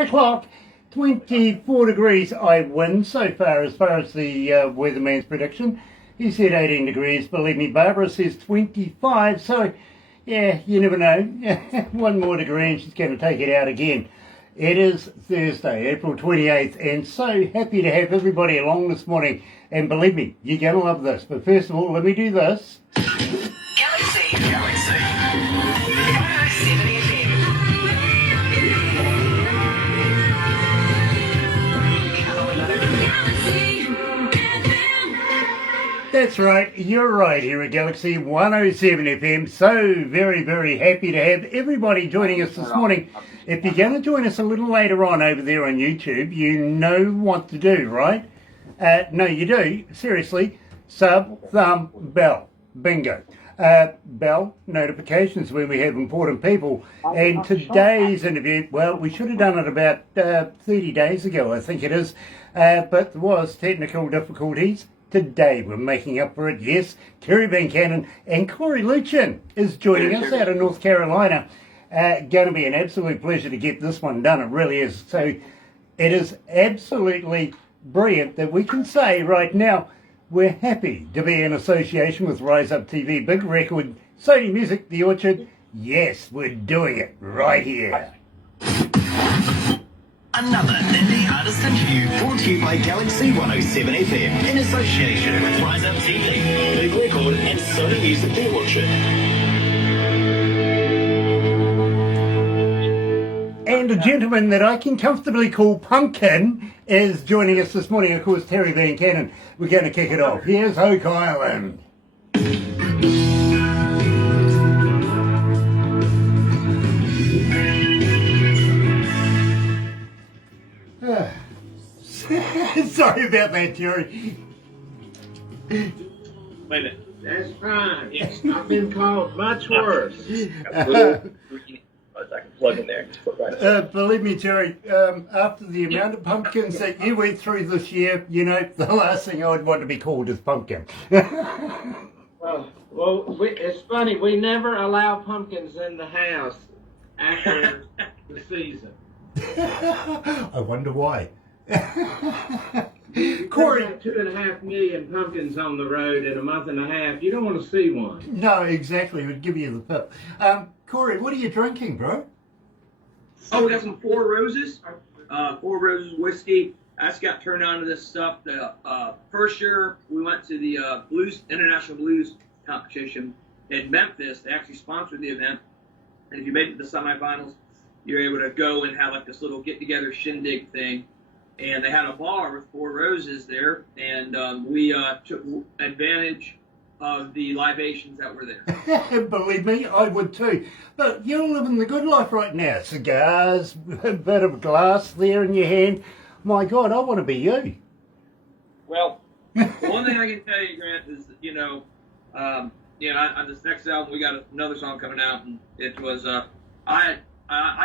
o'clock, 24 degrees I win so far as the weatherman's prediction. He said 18 degrees, believe me. Barbara says 25, so yeah, you never know. One more degree and she's going to take it out again. It is Thursday, April 28th, and so happy to have everybody along this morning. And believe me, you're going to love this. But first of all, let me do this. Galaxy 107fm. That's right, you're right here at Galaxy 107 FM. So very, very happy to have everybody joining us this morning. If you're going to join us a little later on over there on YouTube, you know what to do, right? No, you do. Seriously. Sub, thumb, bell. Bingo. Bell notifications when we have important people. And today's interview, well, we should have done it about 30 days ago, I think it is. But there was technical difficulties. Today we're making up for it. Yes, Terry Vuncannon and Cory Luetjen is joining us out of North Carolina. Going to be an absolute pleasure to get this one done. It really is. So it is absolutely brilliant that we can say right now we're happy to be in association with Rise Up TV, Big Record, Sony Music, The Orchard. Yes, we're doing it right here. Another indie artist interview brought to you by Galaxy 107 FM in association with Rise Up TV, Big Record and Sony Music The Orchard. And a gentleman that I can comfortably call Pumpkin is joining us this morning, of course, Terry Vuncannon. We're going to kick it off. Here's Oak Island. Sorry about that, Terry. Wait a minute. That's fine. I've been called much worse. I can plug in there. Believe me, Terry, after the amount of pumpkins that you went through this year, you know, the last thing I would want to be called is pumpkin. It's funny. We never allow pumpkins in the house after the season. I wonder why. Corey, 2.5 million pumpkins on the road in a month and a half. You don't want to see one. No, exactly. It would give you the pip. Corey, what are you drinking, bro? Oh, we got some Four Roses. Four Roses whiskey. I just got turned on to this stuff. The first year we went to the International Blues competition in Memphis. They actually sponsored the event. And if you made it to the semifinals, you're able to go and have like this little get-together shindig thing. And they had a bar with Four Roses there, and we took advantage of the libations that were there. Believe me, I would too. But you're living the good life right now. Cigars, a bit of glass there in your hand. My God, I want to be you. Well, the one thing I can tell you, Grant, is that, on this next album, we got another song coming out, and it was, I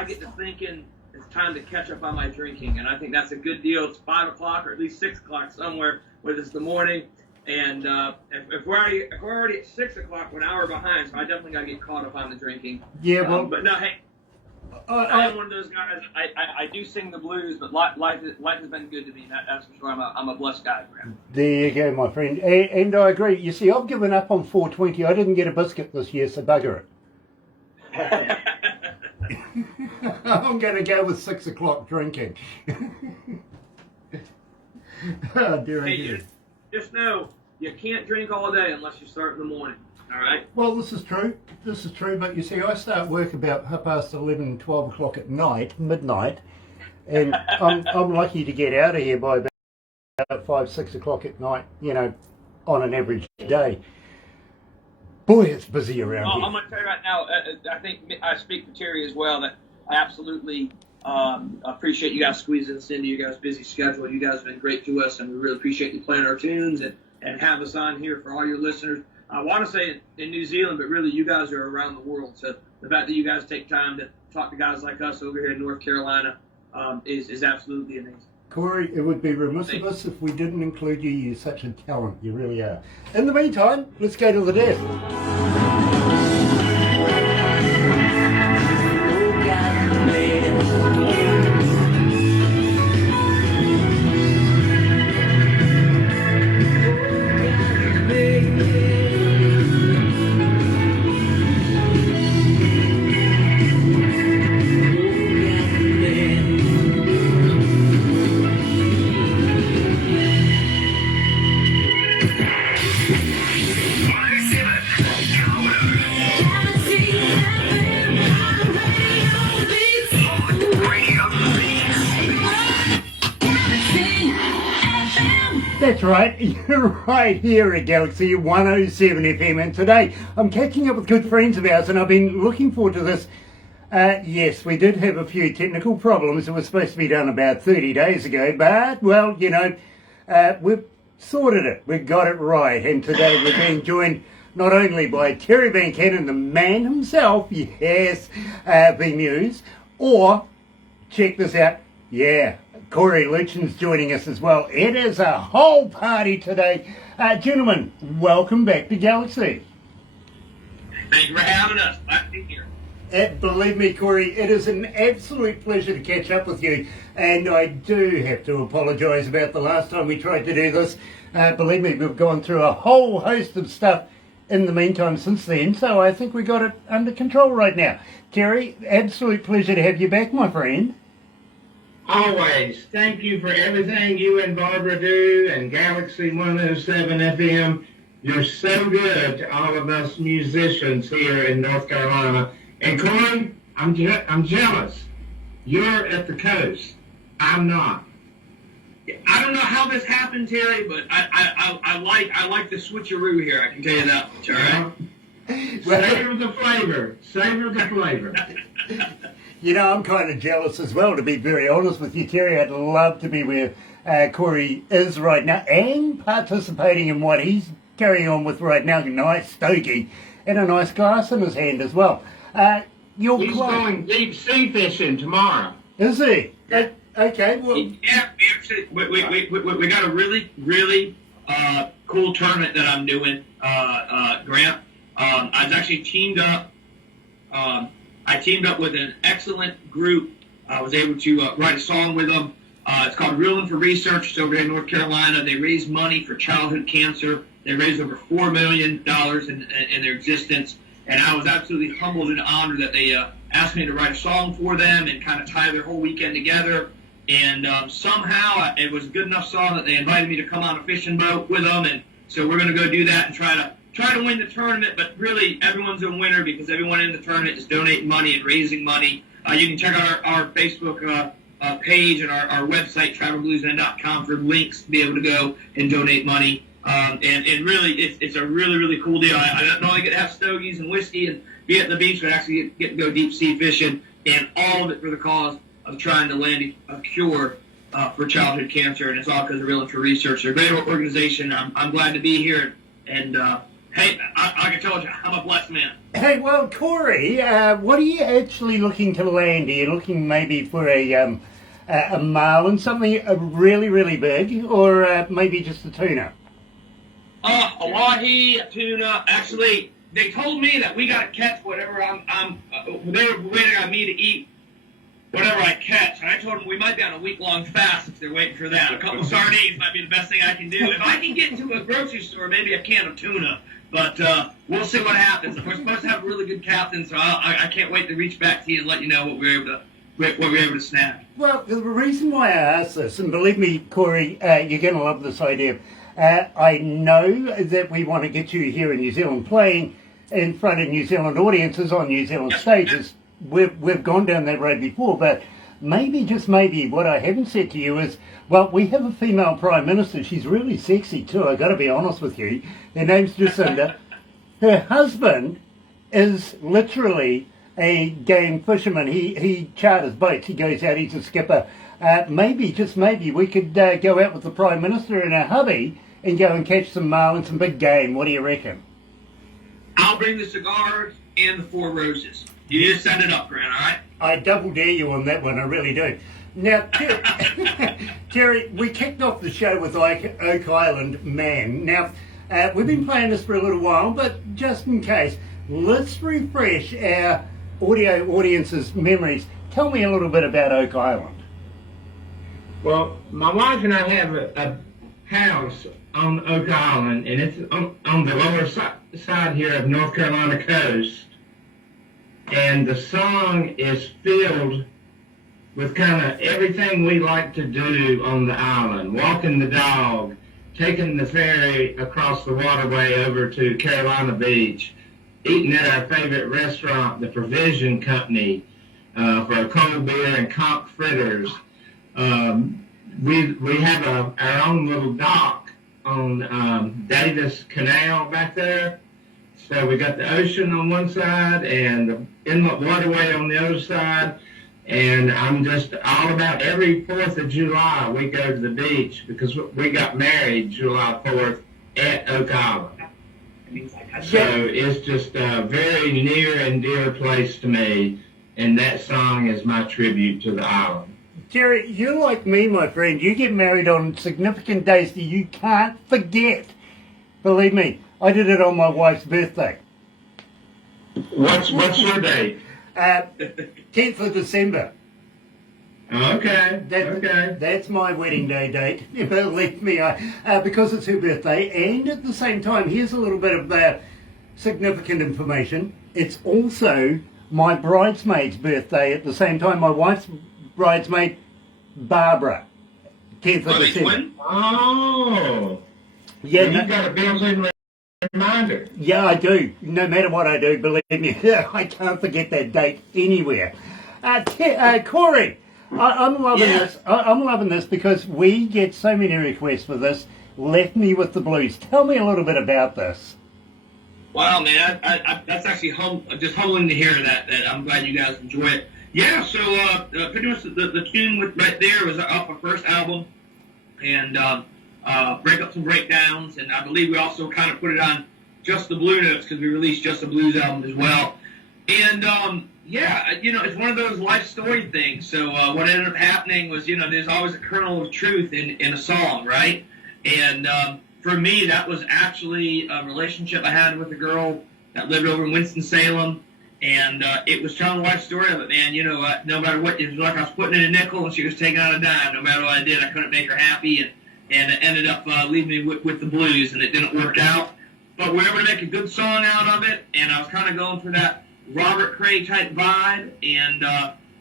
get to thinking it's time to catch up on my drinking, and I think that's a good deal. It's 5 o'clock or at least 6 o'clock somewhere, whether it's the morning. And if we're already at 6 o'clock, we're an hour behind, so I definitely got to get caught up on the drinking. Yeah, well, but no, hey, I am one of those guys. I do sing the blues, but life has been good to me. That's for sure. I'm a blessed guy, Graham. There you go, my friend. And I agree. You see, I've given up on 420. I didn't get a biscuit this year, so bugger it. I'm going to go with 6 o'clock drinking. Oh, dear. Hey, just know you can't drink all day unless you start in the morning. All right? Well, this is true. This is true. But you see, I start work about 11:30, 12 o'clock at night, midnight, and I'm lucky to get out of here by about 5, 6 o'clock at night. On an average day. Boy, it's busy around here. I'm going to tell you right now, I think I speak for Terry as well, that I absolutely appreciate you guys squeezing us into your guys' busy schedule. You guys have been great to us, and we really appreciate you playing our tunes and have us on here for all your listeners. I want to say in New Zealand, but really you guys are around the world. So the fact that you guys take time to talk to guys like us over here in North Carolina is absolutely amazing. Cory, it would be remiss of us if we didn't include you. You're such a talent. You really are. In the meantime, let's go to the desk. That's right, you're right here at Galaxy 107 FM, and today I'm catching up with good friends of ours, and I've been looking forward to this. Yes, we did have a few technical problems. It was supposed to be done about 30 days ago, but, well, you know, we've sorted it. We got it right, and today we're being joined not only by Terry Vuncannon, the man himself, yes, the Muse, or, check this out, yeah, Cory Luetjen's joining us as well. It is a whole party today. Gentlemen, welcome back to Galaxy. Thank you for having us. Glad to be here. Believe me, Cory, it is an absolute pleasure to catch up with you. And I do have to apologise about the last time we tried to do this. Believe me, we've gone through a whole host of stuff in the meantime since then. So I think we got it under control right now. Terry, absolute pleasure to have you back, my friend. Always. Thank you for everything you and Barbara do and Galaxy 107 FM. You're so good to all of us musicians here in North Carolina. And Cory, I'm jealous. You're at the coast. I'm not. I don't know how this happened, Terry, but I like the switcheroo here. I can tell you that much. All right. Savor the flavor. Savor the flavor. You know, I'm kind of jealous as well, to be very honest with you, Terry. I'd love to be where Cory is right now and participating in what he's carrying on with right now. A nice stogie and a nice glass in his hand as well. He's going deep sea fishing tomorrow. Is he? Okay, well... Yeah, we got a really cool tournament that I'm doing, Grant. I was actually teamed up. I teamed up with an excellent group. I was able to write a song with them. It's called Reeling for Research. It's over here in North Carolina. They raise money for childhood cancer. They raised over $4 million in their existence. And I was absolutely humbled and honored that they asked me to write a song for them and kind of tie their whole weekend together. And somehow it was a good enough song that they invited me to come on a fishing boat with them. And so we're going to go do that and try to win the tournament. But really, everyone's a winner because everyone in the tournament is donating money and raising money. You can check out our Facebook page and our website, travelbluesmen.com, for links to be able to go and donate money. And really, it's a really cool deal. I not only get to have stogies and whiskey and be at the beach, but actually get to go deep sea fishing, and all of it for the cause of trying to land a cure for childhood cancer. And it's all because of Reeling for Research. They're a great organization. I'm glad to be here. And hey, I can tell you, I'm a blessed man. Hey, well, Cory, what are you actually looking to land? Are you looking maybe for a marlin, something really big, or maybe just a tuna? A wahi, a tuna. Actually, they told me that we got to catch whatever they were waiting on me to eat whatever I catch. And I told them we might be on a week-long fast if they're waiting for that. A couple of sardines might be the best thing I can do. If I can get into a grocery store, maybe a can of tuna. But we'll see what happens. We're supposed to have a really good captain, so I can't wait to reach back to you and let you know what we're able to snag. Well, the reason why I asked this, and believe me, Cory, you're going to love this idea. I know that we want to get you here in New Zealand playing in front of New Zealand audiences on New Zealand stages. We've gone down that road before, but maybe, just maybe, what I haven't said to you is, well, we have a female Prime Minister. She's really sexy too, I've got to be honest with you. Her name's Jacinda. Her husband is literally a game fisherman. He charters boats. He goes out, he's a skipper. Maybe, just maybe, we could go out with the Prime Minister and our hubby and go and catch some marlin, some big game. What do you reckon? I'll bring the cigars and the 4 roses. You just set it up, Grant, all right? I double dare you on that one, I really do. Now, Terry, we kicked off the show with Oak Island Man. Now, we've been playing this for a little while, but just in case, let's refresh our audio audience's memories. Tell me a little bit about Oak Island. Well, my wife and I have a house on Oak Island, and it's on the lower side here of North Carolina coast. And the song is filled with kind of everything we like to do on the island. Walking the dog, taking the ferry across the waterway over to Carolina Beach, eating at our favorite restaurant, the Provision Company, for a cold beer and conch fritters. We have our own little dock on Davis Canal back there. So we got the ocean on one side and the inlet waterway on the other side. And I'm just all about every 4th of July we go to the beach because we got married July 4th at Oak Island. So it's just a very near and dear place to me, and that song is my tribute to the island. Terry, you're like me, my friend. You get married on significant days that you can't forget. Believe me, I did it on my wife's birthday. What's your date? 10th of December. Okay, okay. That's my wedding day date. Believe me, because it's her birthday. And at the same time, here's a little bit of significant information. It's also my bridesmaid's birthday at the same time. My wife's bridesmaid, Barbara. 10th of December. Oh. Yeah, you've got a built-in reminder. Yeah, I do. No matter what I do, believe me, I can't forget that date anywhere. Cory, I'm loving this. I'm loving this because we get so many requests for this. Left Me with the Blues. Tell me a little bit about this. Wow, man, that's actually just humbling to hear that. I'm glad you guys enjoy it. Yeah, so pretty much the tune right there was off our first album, and Break Up Some Breakdowns, and I believe we also kind of put it on Just the Blue Notes because we released Just the Blues album as well. And yeah, it's one of those life story things. So what ended up happening was, there's always a kernel of truth in a song, right? And for me, that was actually a relationship I had with a girl that lived over in Winston-Salem. And it was telling the life story of it, man. No matter what, it was like I was putting in a nickel and she was taking out a dime. No matter what I did, I couldn't make her happy. And it ended up leaving me with the blues, and it didn't work out. But we were able to make a good song out of it, and I was kind of going for that Robert Cray type vibe, and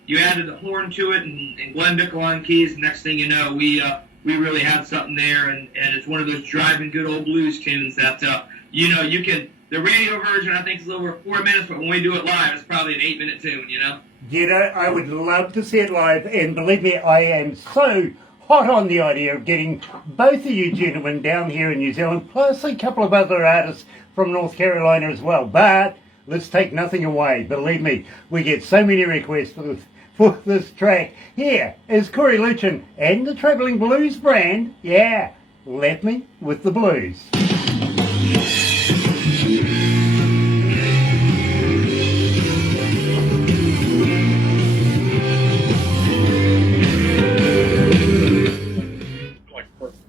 you added the horn to it, and Glenn Bickel on keys, and next thing you know, we really had something there, and it's one of those driving good old blues tunes that, you can, the radio version I think is over 4 minutes, but when we do it live, it's probably an 8-minute tune, I would love to see it live, and believe me, I am so hot on the idea of getting both of you gentlemen down here in New Zealand, plus a couple of other artists from North Carolina as well. But let's take nothing away. Believe me, we get so many requests for this track. Here is Cory Luetjen and the Traveling Blues Brand. Yeah, Left Me with the Blues.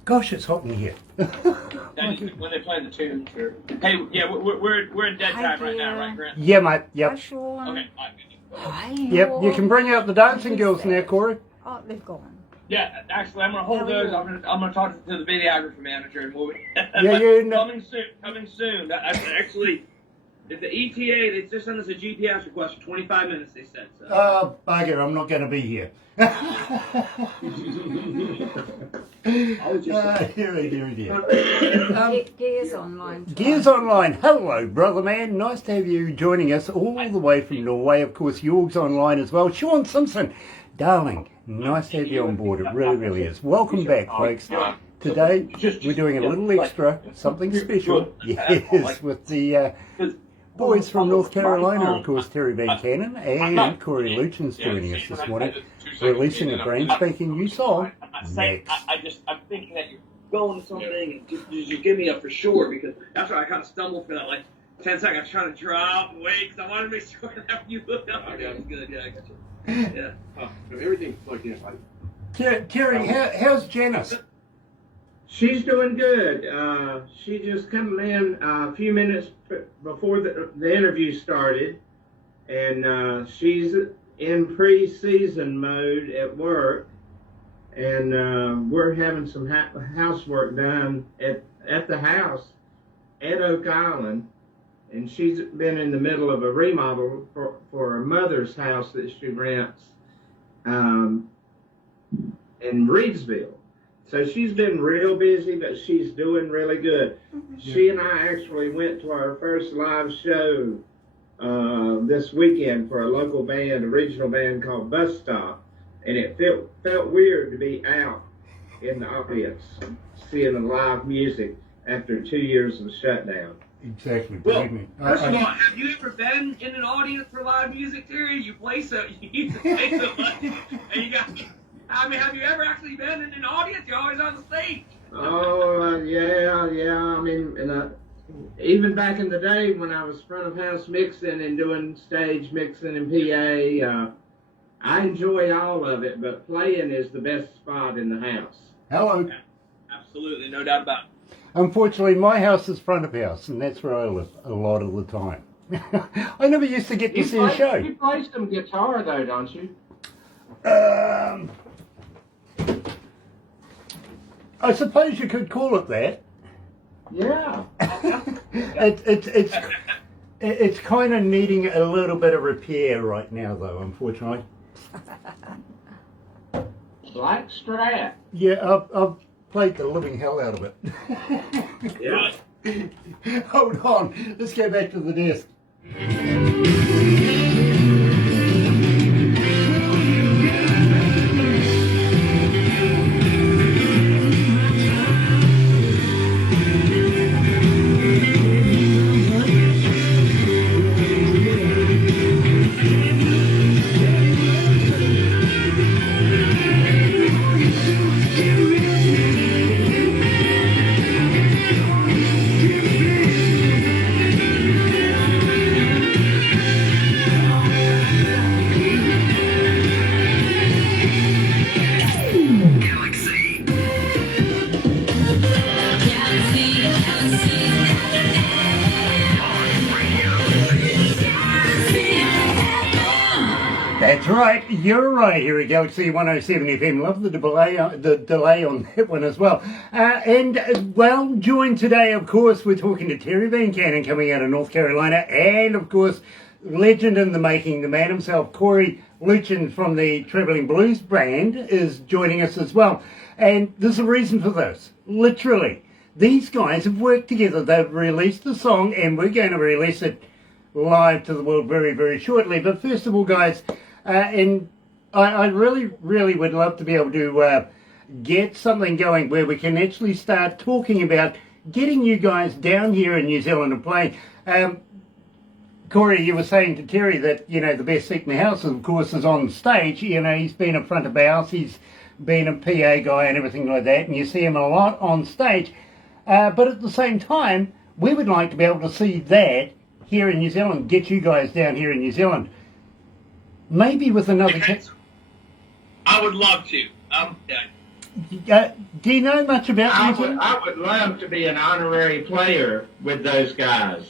Gosh, it's hot in here. When they play the tunes. Hey, yeah, we're in dead time right now, right, Grant? Yeah, mate. Yep. Hi, Sean. Okay. Hi. Yep. You can bring out the dancing girls now, Cory. Oh, they've gone. Yeah, actually, I'm gonna hold those. I'm gonna talk to the videographer manager and we'll. Coming soon. Actually, if the ETA, they just sent us a GPS request for 25 minutes. They said. So. Bugger! I'm not going to be here. Gears Online. Gears Online. Hello, brother man. Nice to have you joining us all the way from Norway. Of course, Jorg's online as well. Sean Simpson, darling, nice to have you on board. It really, really is. Welcome back, folks. Today, we're doing a little extra, something special. Yes, with the boys from North Carolina, of course, Terry Vuncannon and Cory Luetjen's joining us this morning, releasing a brand spanking new song, Next. I'm thinking that you're going to something and just give me a for sure, because that's why I kind of stumbled for that, like, 10 seconds. I was trying to drop and wait, because I wanted to make sure that you looked up. Okay, that was good. Yeah, I got you. Yeah. So everything's plugged in, right? Terry, how's Janice? She's doing good. She just come in a few minutes before the interview started, and she's in pre-season mode at work, and we're having some housework done at the house at Oak Island, and she's been in the middle of a remodel for her mother's house that she rents in Reedsville. So she's been real busy, but she's doing really good. She and I actually went to our first live show this weekend for a local band, a regional band called Bus Stop, and it felt weird to be out in the audience seeing the live music after 2 years of shutdown. Exactly. Well, Believe me. first of all, have you ever been in an audience for live music, Terry? You used to play so much, and you got. I mean, have you ever actually been in an audience? You're always on the stage. Oh, yeah. I mean, even back in the day when I was front of house mixing and doing stage mixing and PA, I enjoy all of it, but playing is the best spot in the house. Hello. Absolutely, no doubt about it. Unfortunately, my house is front of house, and that's where I live a lot of the time. I never used to get to see a show. You play some guitar, though, don't you? I suppose you could call it that. Yeah. It's kind of needing a little bit of repair right now, though, unfortunately. Black Strat. Yeah, I've played the living hell out of it. Yeah. Hold on, let's go back to the desk. That's right, you're right here at Galaxy 107 FM. Love the delay on that one as well. Well, joined today, of course, we're talking to Terry Vuncannon coming out of North Carolina, and of course, legend in the making, the man himself, Cory Luetjen from the Travelling Blues Band is joining us as well. And there's a reason for this, literally. These guys have worked together, they've released the song, and we're going to release it live to the world very, very shortly. But first of all, guys, and I really, really would love to be able to get something going where we can actually start talking about getting you guys down here in New Zealand and playing. Cory, you were saying to Terry that, you know, the best seat in the house, of course, is on stage. You know, he's been in front of house, he's been a PA guy and everything like that, and you see him a lot on stage. But at the same time, we would like to be able to see that here in New Zealand, get you guys down here in New Zealand. Maybe with another... I would love to. Do you know much about New Zealand? I would love to be an honorary player with those guys.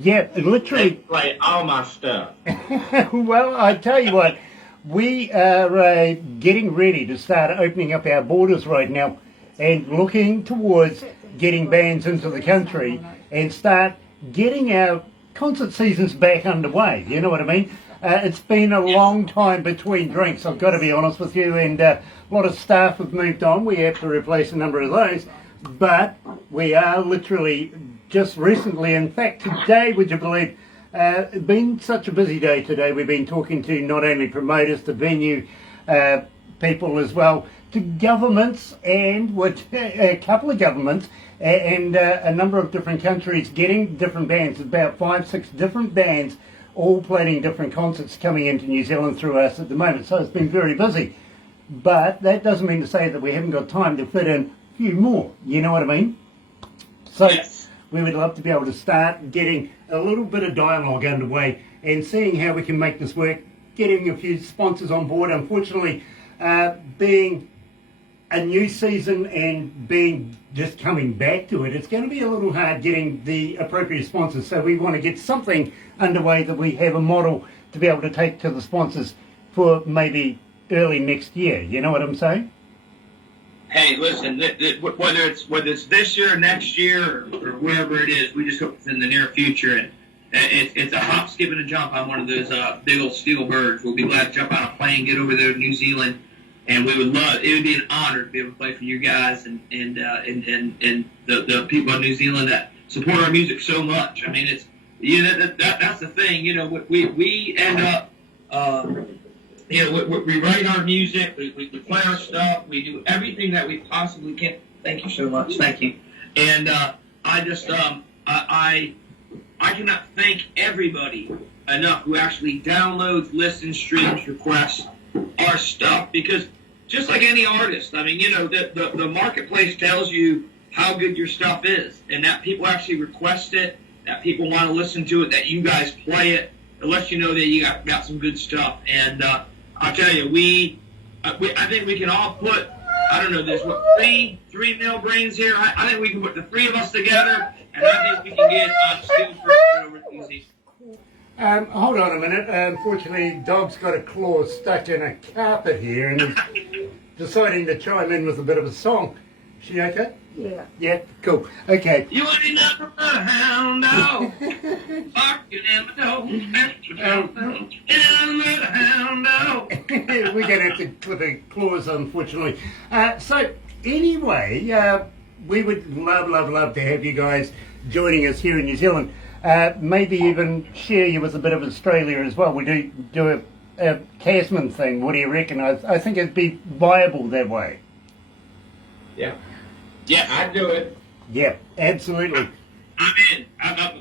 Yeah, They literally. play all my stuff. Well, I tell you what, we are getting ready to start opening up our borders right now and looking towards getting bands into the country and start getting our concert seasons back underway. You know what I mean? It's been a long time between drinks, I've got to be honest with you, and a lot of staff have moved on. We have to replace a number of those, but we are literally just recently, in fact today, would you believe, been such a busy day today. We've been talking to not only promoters, to venue people as well, to governments, and a couple of governments and a number of different countries getting different bands, about 5-6 different bands all planning different concerts coming into New Zealand through us at the moment. So it's been very busy. But that doesn't mean to say that we haven't got time to fit in a few more. You know what I mean? So Yes. we would love to be able to start getting a little bit of dialogue underway and seeing how we can make this work, getting a few sponsors on board. Unfortunately, being a new season and being just coming back to it, it's going to be a little hard getting the appropriate sponsors. So we want to get something underway that we have a model to be able to take to the sponsors for maybe early next year. You know what I'm saying? Hey, listen, whether it's this year or next year or wherever it is, we just hope it's in the near future. And it's a hop, skip, and a jump on one of those big old steel birds. We'll be glad to jump on a plane, get over there to New Zealand. And we would love, it would be an honor to be able to play for you guys and the people in New Zealand that support our music so much. I mean, it's, you know, that's the thing, you know, we end up we write our music, we play our stuff, we do everything that we possibly can. Thank you so much. Thank you. And I just, I cannot thank everybody enough who actually downloads, listens, streams, requests our stuff, because just like any artist, I mean, the marketplace tells you how good your stuff is, and that people actually request it, that people want to listen to it, that you guys play it. It lets you know that you got some good stuff. And I'll tell you, I think we can all put, I don't know, there's three male brains here. I think we can put the three of us together, and I think we can get Steel First over easy. Hold on a minute. Unfortunately, Dog's got a claw stuck in a carpet here, and he's deciding to chime in with a bit of a song. She okay? Yeah. Yeah, cool. Okay. You ain't never a hound dog, barking in the door, another hound dog. We're going to have to clip a clause, unfortunately. So, anyway, we would love to have you guys joining us here in New Zealand. Maybe even share you with a bit of Australia as well. We do a Tasman thing. What do you reckon? I think it'd be viable that way. Yeah. Yeah, I'd do it. Yeah, absolutely. I'm in.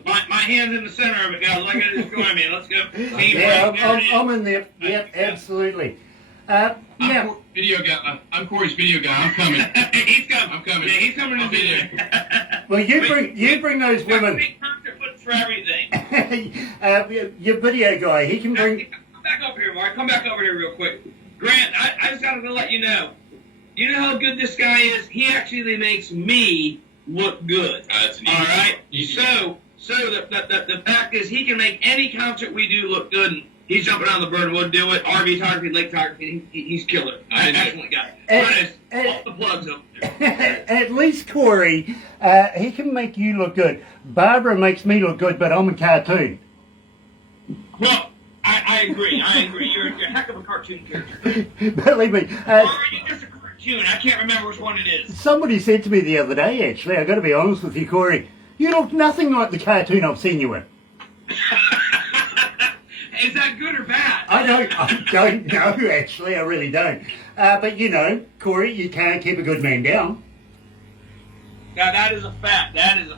My hand's in the center of it, guys. Look at this going, man. Let's go. I'm in there. Yep, absolutely. Yeah. I'm Cory's video guy. I'm coming. He's coming. I'm coming. Yeah, he's coming to video. Well, you bring those women. For everything. Your video guy, he can bring. Come back over here, Mark. Come back over here real quick. Grant, I just got to let you know. You know how good this guy is? He actually makes me look good. That's all right? So the fact is, he can make any concert we do look good, and he's jumping on the bird. We'll do it. RV photography, lake photography. He's killer. Excellent guy. Off the plugs over there. At least Cory, he can make you look good. Barbara makes me look good, but I'm a cartoon. Well, I agree. You're a heck of a cartoon character. Believe me. Or are you just a cartoon? I can't remember which one it is. Somebody said to me the other day, actually, I've got to be honest with you, Cory, you look nothing like the cartoon I've seen you in. Is that good or bad? I don't know, actually. I really don't. But, Cory, you can't keep a good man down. Now, that is a fact. And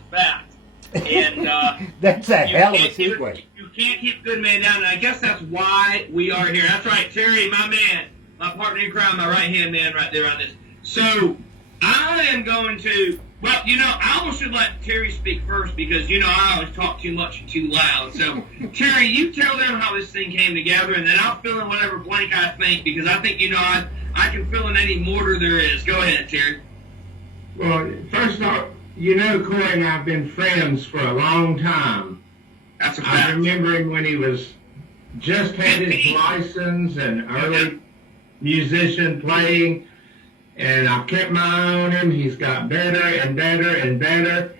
that's a hell of a segue. You can't keep a good man down, and I guess that's why we are here. That's right, Terry, my man, my partner in crime, my right-hand man right there on this. So, I am going to, I almost should let Terry speak first because, I always talk too much and too loud. So, Terry, you tell them how this thing came together, and then I'll fill in whatever blank I think, because I think, I can fill in any mortar there is. Go ahead, Terry. Well, first off, Cory and I have been friends for a long time. That's a fact. I remember him when he was just had his license and early musician playing, and I kept my eye on him. He's got better and better and better.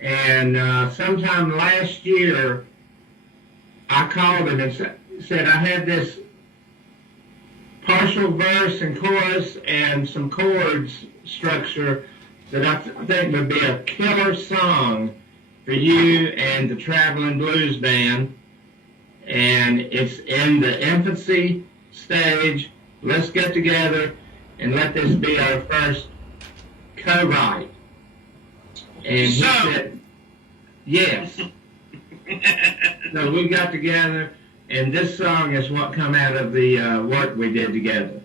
And sometime last year, I called him and said I had this partial verse and chorus and some chords structure that I think would be a killer song for you and the Traveling Blues Band. And it's in the infancy stage. Let's get together and let this be our first co-write. And he said, yes. So we got together, and this song is what come out of the work we did together.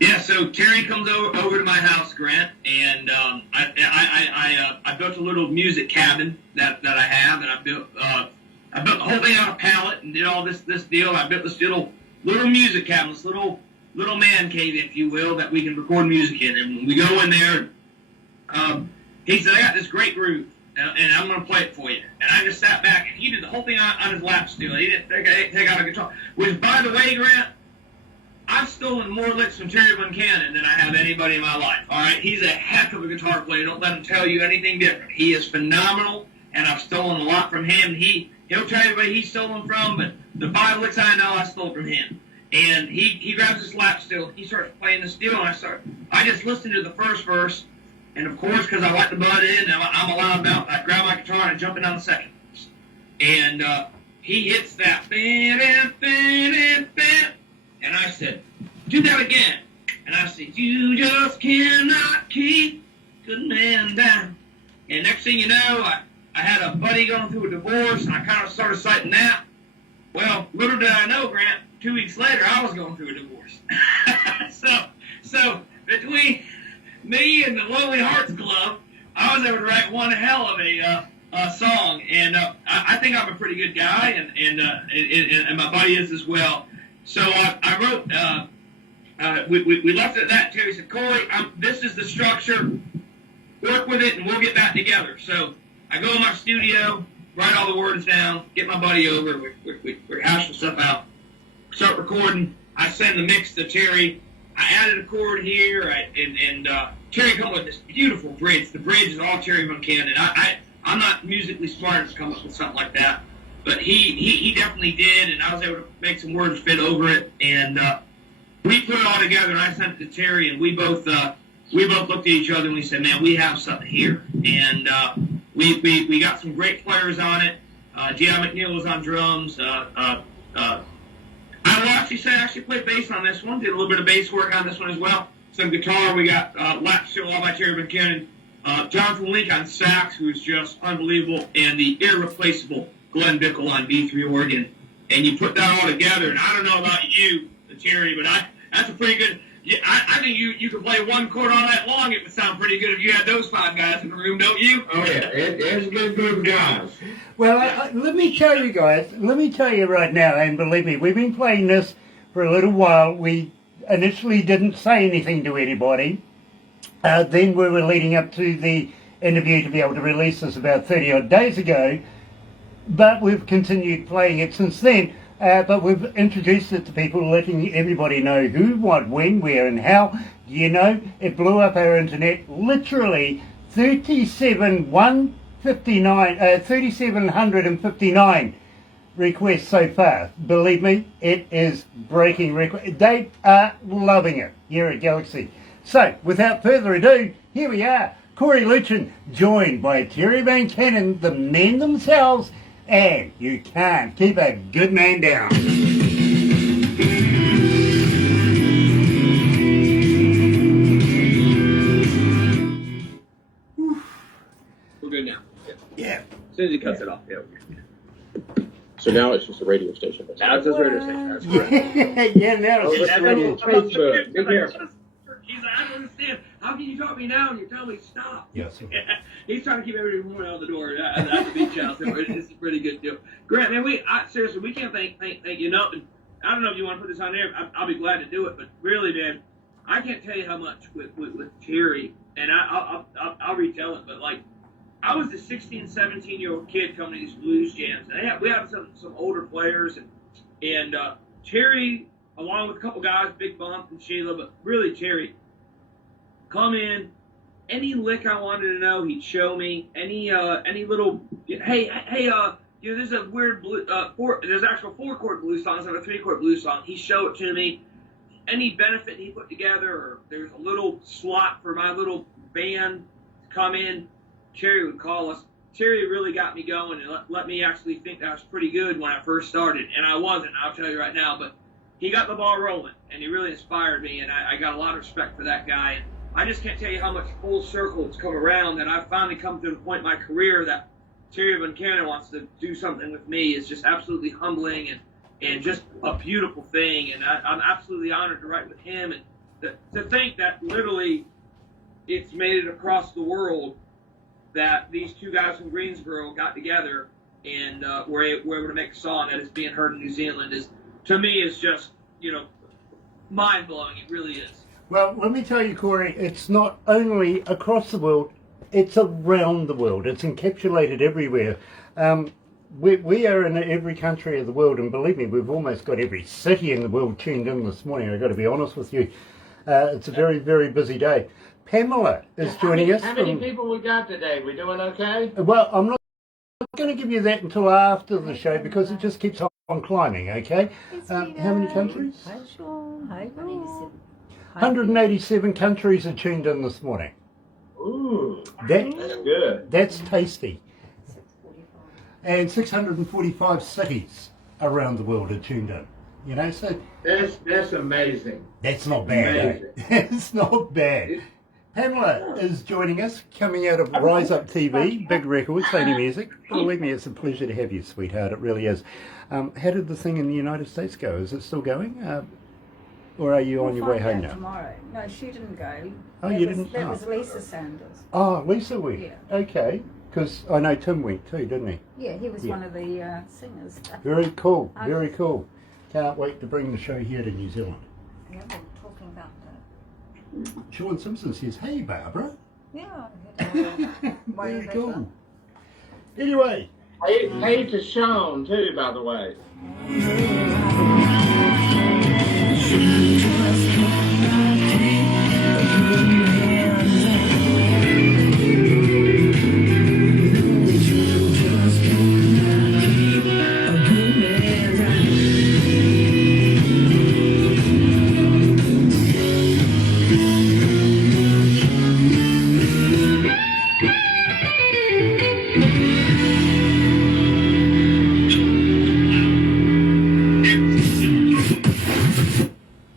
Yeah, so Terry comes over to my house, Grant, and I built a little music cabin that I have, and I built the whole thing on a pallet and did all this deal. I built this little music cabin, this little man cave, if you will, that we can record music in. And when we go in there, he said, I got this great groove, and I'm going to play it for you. And I just sat back, and he did the whole thing on his lap still. He didn't take out a guitar. Which, by the way, Grant, I've stolen more licks from Terry Vuncannon than I have anybody in my life. All right, he's a heck of a guitar player. Don't let him tell you anything different. He is phenomenal, and I've stolen a lot from him. He'll tell you where he's stolen from, but the 5 licks I know I stole from him. And he grabs his lap steel. He starts playing the steel, and I just listened to the first verse, and of course, because I like to butt in, and I'm a loud mouth, I grab my guitar and I jump in on the second verse. And he hits that, and And I said, do that again. And I said, you just cannot keep good man down. And next thing you know, I had a buddy going through a divorce, and I kind of started citing that. Well, little did I know, Grant, 2 weeks later, I was going through a divorce. so between me and the Lonely Hearts Club, I was able to write one hell of a song. And I think I'm a pretty good guy, and my buddy is as well. So I wrote, we left it at that. Terry said, Cory, this is the structure. Work with it, and we'll get back together. So I go in my studio, write all the words down, get my buddy over, we hash the stuff out, start recording. I send the mix to Terry. I added a chord here, and Terry come up with this beautiful bridge. The bridge is all Terry Vuncannon. I'm not musically smart enough to come up with something like that, but he definitely did, and I was able to make some words fit over it, and we put it all together, and I sent it to Terry, and we both looked at each other and we said, man, we have something here. And we got some great players on it. J.I. McNeil was on drums. I will actually play bass on this one. Did a little bit of bass work on this one as well. Some guitar. We got lap show all by Terry Vuncannon. Jonathan Link on sax, who's just unbelievable. And the irreplaceable Glenn Bickle on B3 organ. And you put that all together, and I don't know about you, Terry, but that's a pretty good... Yeah, I think you could play one chord all night long. It would sound pretty good if you had those 5 guys in the room, don't you? Oh, yeah. It's a good group of guys. Well, let me tell you guys, let me tell you right now, and believe me, we've been playing this for a little while. We initially didn't say anything to anybody. Then we were leading up to the interview to be able to release this about 30 odd days ago. But we've continued playing it since then. But we've introduced it to people, letting everybody know who, what, when, where, and how. You know, it blew up our internet. Literally 3,759 requests so far. Believe me, it is breaking records. They are loving it here at Galaxy. So, without further ado, here we are. Cory Luetjen, joined by Terry Vuncannon, the men themselves. And you can't keep a good man down. We're good now. Yeah. As soon as he cuts it off, yeah. So now it's just a radio station. Now it's just radio station. That's correct. Yeah, now it's just radio. Facebook. Be careful. He's like, I don't understand. How can you talk to me now and you're telling me to stop? Yes. He's trying to keep everyone out of the door at the beach house. It's a pretty good deal. Grant, man, seriously, we can't thank you enough. And I don't know if you want to put this on there. I'll be glad to do it. But really, man, I can't tell you how much with Terry, and I'll retell it. But like, I was a 16, 17-year-old kid coming to these blues jams, and we have some older players, and Terry, along with a couple guys, Big Bump and Sheila, but really Terry, come in. Any lick I wanted to know, he'd show me. Any little, hey, there's a weird there's actual 4-chord blues songs and a 3-chord blues song. He'd show it to me. Any benefit he put together, or there's a little slot for my little band to come in, Terry would call us. Terry really got me going and let me actually think that I was pretty good when I first started, and I wasn't, I'll tell you right now, but he got the ball rolling, and he really inspired me, and I got a lot of respect for that guy. And I just can't tell you how much full circle it's come around that I've finally come to the point in my career that Terry Vuncannon wants to do something with me. Is just absolutely humbling and just a beautiful thing, and I'm absolutely honored to write with him, and to think that literally it's made it across the world, that these 2 guys from Greensboro got together and were able to make a song that is being heard in New Zealand, is, to me, is just, mind-blowing. It really is. Well, let me tell you, Cory, it's not only across the world, it's around the world. It's encapsulated everywhere. We are in every country of the world, and believe me, we've almost got every city in the world tuned in this morning. I've got to be honest with you. It's a very, very busy day. Pamela is joining us. How many people we got today? We doing okay? Well, I'm not going to give you that until after the show because it just keeps on climbing, okay? How many countries? 187 countries are tuned in this morning. Ooh, that's good. That's tasty. And 645 cities around the world are tuned in. You know, so That's amazing. that's not bad. Eh? Amazing. It's not bad. Pamela is joining us, coming out of Rise Up TV, Big Records, Sony Music. Believe me, it's a pleasure to have you, sweetheart. It really is. How did the thing in the United States go? Is it still going? Or are you on your way home now? Tomorrow. No, she didn't go. Oh, That you was- didn't? That Oh. was Lisa Sanders. Oh, Lisa went. Yeah. Okay. Because I know Tim went too, didn't he? Yeah, he was Yeah. one of the singers. Very cool. Very cool. Can't wait to bring the show here to New Zealand. Yeah, we're talking about that. Sean Simpson says, "Hey, Barbara." Yeah. Way Very better. cool. Anyway, Hey to Sean, too, by the way.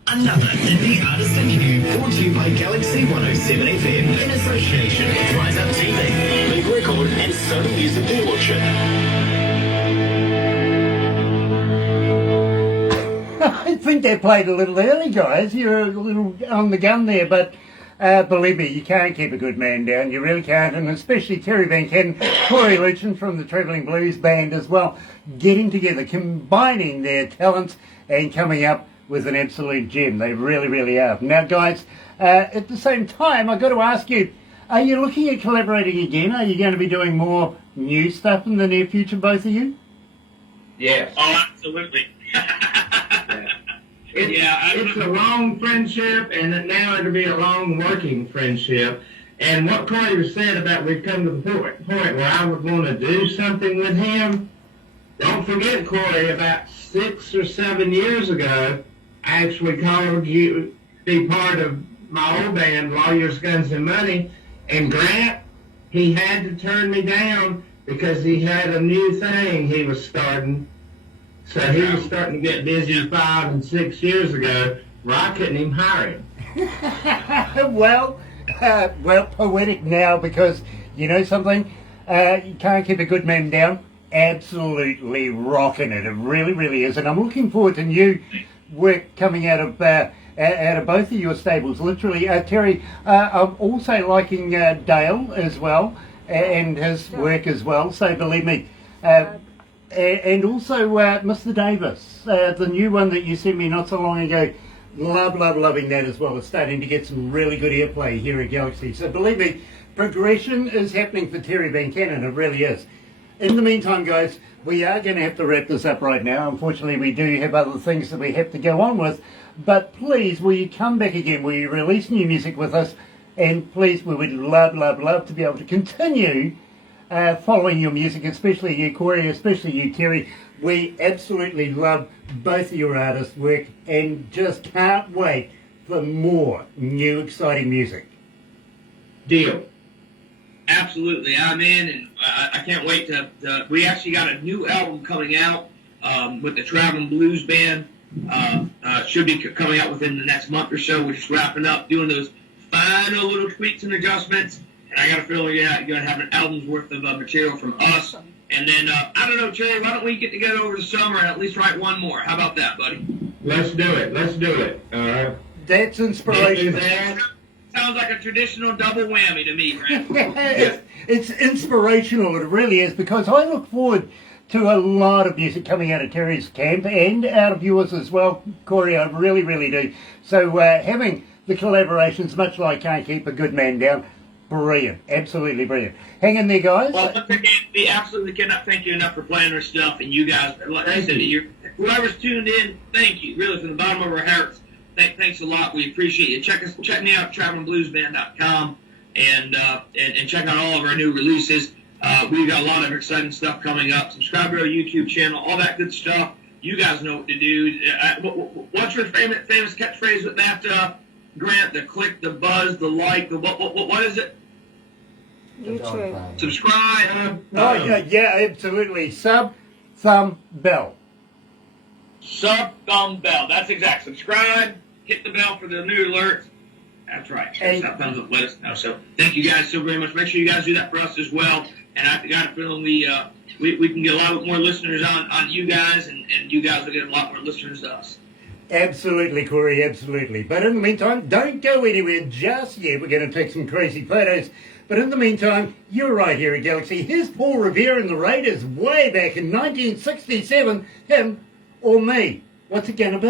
Another indie artist interview brought to you by Galaxy 107 FM in association with Rise Up TV, Big Record and Sony Music Luetjen. I think they played a little early, guys. You're a little on the gun there, but believe me, you can't keep a good man down. You really can't, and especially Terry Vuncannon, Cory Luetjen from the Travelling Blues Band as well, getting together, combining their talents and coming up with an absolute gem. They really, really are. Now, guys, at the same time, I've got to ask you, are you looking at collaborating again? Are you going to be doing more new stuff in the near future, both of you? Yes. Oh, absolutely. It's a long friendship, and now it'll be a long working friendship. And what Cory was said about we've come to the point where I would want to do something with him. Don't forget, Cory, about 6 or 7 years ago, I actually called you to be part of my old band, Lawyers, Guns, and Money. And Grant, he had to turn me down because he had a new thing he was starting. So he was starting to get busy 5 and 6 years ago, where I couldn't even hire him. well, poetic now, because you know something, you can't keep a good man down. Absolutely rocking it. It really, really is. And I'm looking forward to new work coming out of both of your stables. Literally, Terry, I'm also liking Dale as well and his work as well. So believe me. And also Mr. Davis, the new one that you sent me not so long ago. Loving that as well. It's starting to get some really good airplay here at Galaxy. So believe me, progression is happening for Terry Vuncannon. It really is. In the meantime, guys, we are going to have to wrap this up right now. Unfortunately, we do have other things that we have to go on with. But please, will you come back again? Will you release new music with us? And please, we would love to be able to continue following your music, especially you, Cory, especially you, Terry. We absolutely love both of your artists' work and just can't wait for more new, exciting music. Deal. Absolutely, I'm in, and I can't wait to we actually got a new album coming out with the Traveling Blues Band. Should be coming out within the next month or so. We're just wrapping up, doing those final little tweaks and adjustments. And I got a feeling you're going to have an album's worth of material from us. And then, I don't know, Terry, why don't we get together over the summer and at least write one more? How about that, buddy? Let's do it. All right. That's inspirational. Sounds like a traditional double whammy to me, Grant. It's inspirational, it really is, because I look forward to a lot of music coming out of Terry's camp and out of yours as well, Cory. I really do. So having the collaborations, much like Can't Keep a Good Man Down, brilliant, absolutely brilliant. Hang in there, guys. Well, once again, we absolutely cannot thank you enough for playing our stuff, and you guys, like I said, whoever's tuned in, thank you, really, from the bottom of our hearts. Thanks a lot. We appreciate you. Check me out at travelingbluesband.com and check out all of our new releases. We've got a lot of exciting stuff coming up. Subscribe to our YouTube channel, all that good stuff. You guys know what to do. What's your famous catchphrase with that, Grant? The click, the buzz, the like, the what is it? YouTube. Subscribe. Yeah, absolutely. Sub, thumb, bell. Sub thumb bell. That's exact. Subscribe. Hit the bell for the new alerts. That's right. And- That thumbs up. Let us know. So thank you guys so very much. Make sure you guys do that for us as well. And I got a feeling we can get a lot more listeners on you guys, and you guys will get a lot more listeners to us. Absolutely, Corey, absolutely. But in the meantime, don't go anywhere just yet. We're going to take some crazy photos. But in the meantime, you're right here at Galaxy. Here's Paul Revere and the Raiders way back in 1967. Him or me? What's it going to be?